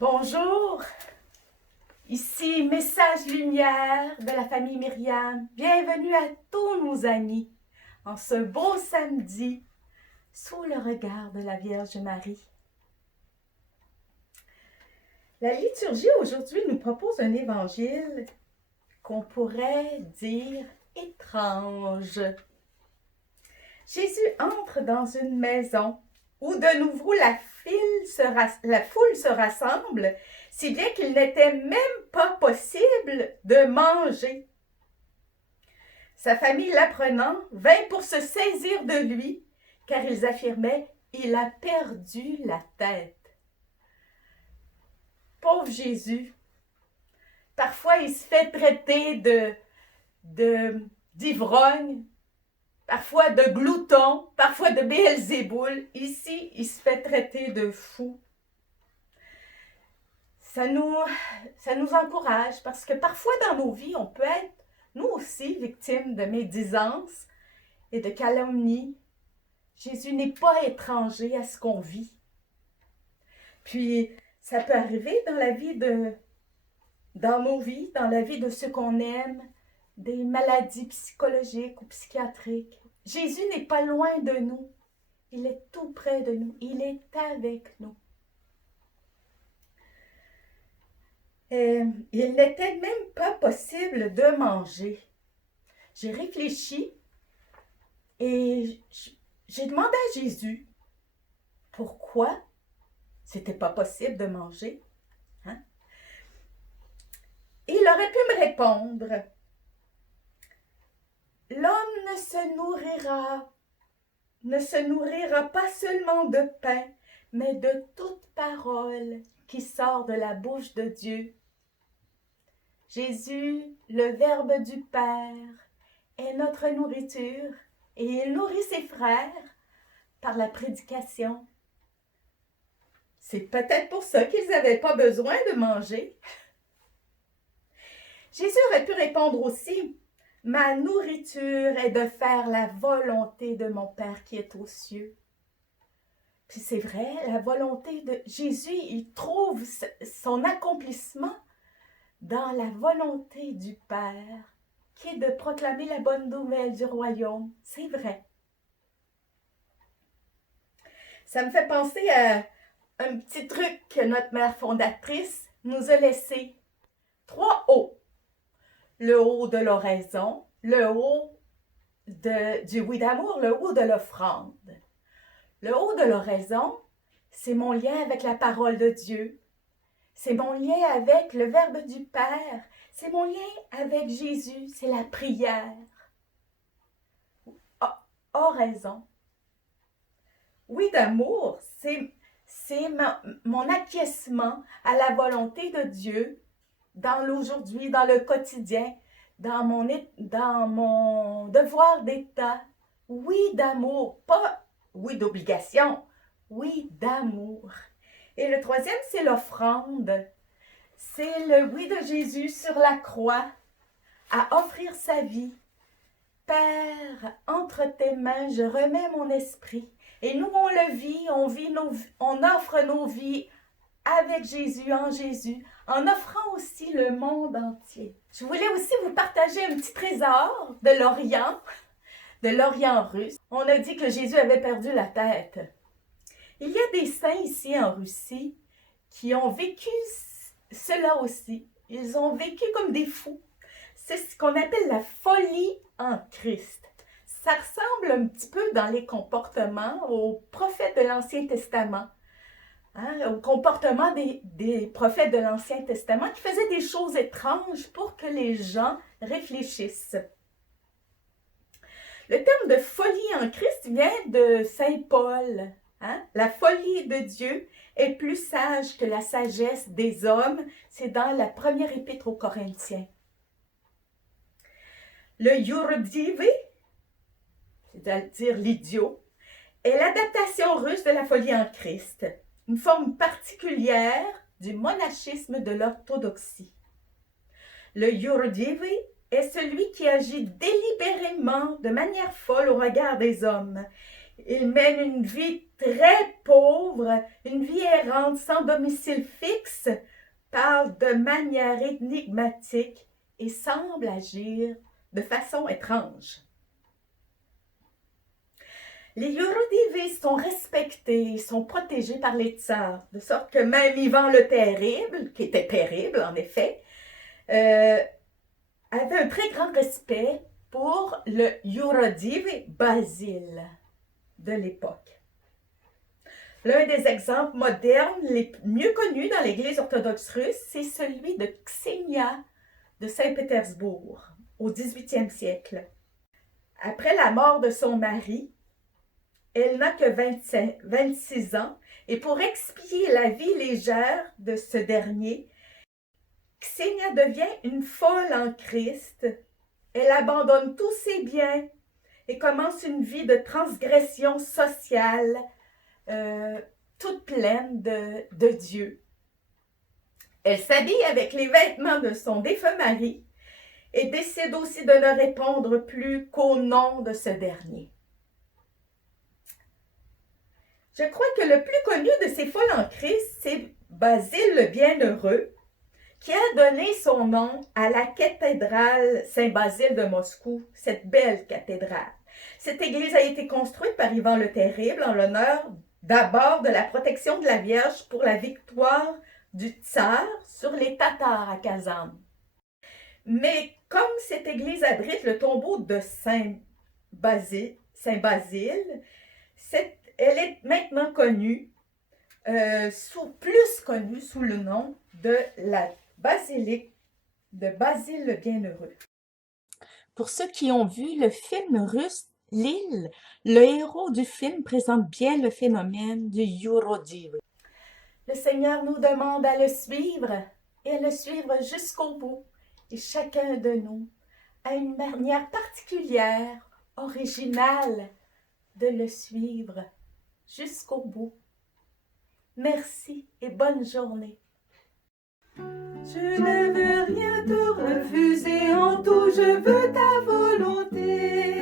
Bonjour, ici Message Lumière de la famille Myriam. Bienvenue à tous nos amis en ce beau samedi sous le regard de la Vierge Marie. La liturgie aujourd'hui nous propose un évangile qu'on pourrait dire étrange. Jésus entre dans une maison où de nouveau la foule se rassemble, si bien qu'il n'était même pas possible de manger. Sa famille, l'apprenant, vint pour se saisir de lui, car ils affirmaient « Il a perdu la tête ». Pauvre Jésus, parfois il se fait traiter d'ivrogne, parfois de glouton, parfois de Béelzéboul. Ici, il se fait traiter de fou. Ça nous encourage parce que parfois dans nos vies, on peut être, nous aussi, victimes de médisance et de calomnie. Jésus n'est pas étranger à ce qu'on vit. Puis, ça peut arriver dans nos vies, dans la vie de ceux qu'on aime, des maladies psychologiques ou psychiatriques. Jésus n'est pas loin de nous. Il est tout près de nous. Il est avec nous. Il n'était même pas possible de manger. J'ai réfléchi et j'ai demandé à Jésus pourquoi c'était pas possible de manger. Hein? Et il aurait pu me répondre. L'homme ne se nourrira pas seulement de pain, mais de toute parole qui sort de la bouche de Dieu. Jésus, le Verbe du Père, est notre nourriture et il nourrit ses frères par la prédication. C'est peut-être pour ça qu'ils n'avaient pas besoin de manger. Jésus aurait pu répondre aussi, « Ma nourriture est de faire la volonté de mon Père qui est aux cieux. » Puis c'est vrai, la volonté de Jésus, il trouve son accomplissement dans la volonté du Père, qui est de proclamer la bonne nouvelle du royaume. C'est vrai. Ça me fait penser à un petit truc que notre mère fondatrice nous a laissé. 3 hauts. Le haut de l'oraison, le haut du oui d'amour, le haut de l'offrande. Le haut de l'oraison, c'est mon lien avec la parole de Dieu. C'est mon lien avec le Verbe du Père. C'est mon lien avec Jésus. C'est la prière. Oraison. Oui d'amour, c'est mon acquiescement à la volonté de Dieu dans l'aujourd'hui, dans le quotidien, dans mon devoir d'état. Oui d'amour, pas oui d'obligation, oui d'amour. Et le troisième, c'est l'offrande. C'est le oui de Jésus sur la croix à offrir sa vie. Père, entre tes mains, je remets mon esprit. Et nous, on le vit, on offre nos vies avec Jésus, en Jésus, en offrant aussi le monde entier. Je voulais aussi vous partager un petit trésor de l'Orient russe. On a dit que Jésus avait perdu la tête. Il y a des saints ici en Russie qui ont vécu cela aussi. Ils ont vécu comme des fous. C'est ce qu'on appelle la folie en Christ. Ça ressemble un petit peu dans les comportements aux prophètes de l'Ancien Testament. Au comportement des prophètes de l'Ancien Testament qui faisaient des choses étranges pour que les gens réfléchissent. Le terme de folie en Christ vient de Saint Paul. La folie de Dieu est plus sage que la sagesse des hommes. C'est dans la première épître aux Corinthiens. Le Yurodivy, c'est-à-dire l'idiot, est l'adaptation russe de la folie en Christ, une forme particulière du monachisme de l'orthodoxie. Le Yurodivy est celui qui agit délibérément, de manière folle au regard des hommes. Il mène une vie très pauvre, une vie errante sans domicile fixe, parle de manière énigmatique et semble agir de façon étrange. Les Yurodivés sont respectés et sont protégés par les tsars, de sorte que même Ivan le Terrible, qui était terrible en effet, avait un très grand respect pour le Yurodiv Basile de l'époque. L'un des exemples modernes les mieux connus dans l'Église orthodoxe russe, c'est celui de Ksenia de Saint-Pétersbourg au 18e siècle. Après la mort de son mari, elle n'a que 26 ans et pour expier la vie légère de ce dernier, Ksenia devient une folle en Christ. Elle abandonne tous ses biens et commence une vie de transgression sociale, toute pleine de Dieu. Elle s'habille avec les vêtements de son défunt mari et décide aussi de ne répondre plus qu'au nom de ce dernier. Je crois que le plus connu de ces folles en Christ, c'est Basile le Bienheureux, qui a donné son nom à la cathédrale Saint-Basile de Moscou, cette belle cathédrale. Cette église a été construite par Ivan le Terrible en l'honneur d'abord de la protection de la Vierge pour la victoire du tsar sur les Tatars à Kazan. Mais comme cette église abrite le tombeau de Saint-Basile, elle est maintenant connue, plus connue sous le nom de la basilique de Basile le Bienheureux. Pour ceux qui ont vu le film russe L'île, le héros du film présente bien le phénomène du Yurodiv. Le Seigneur nous demande à le suivre et à le suivre jusqu'au bout. Et chacun de nous a une manière particulière, originale, de le suivre jusqu'au bout. Merci et bonne journée. Je ne veux rien te refuser, en tout je veux ta volonté.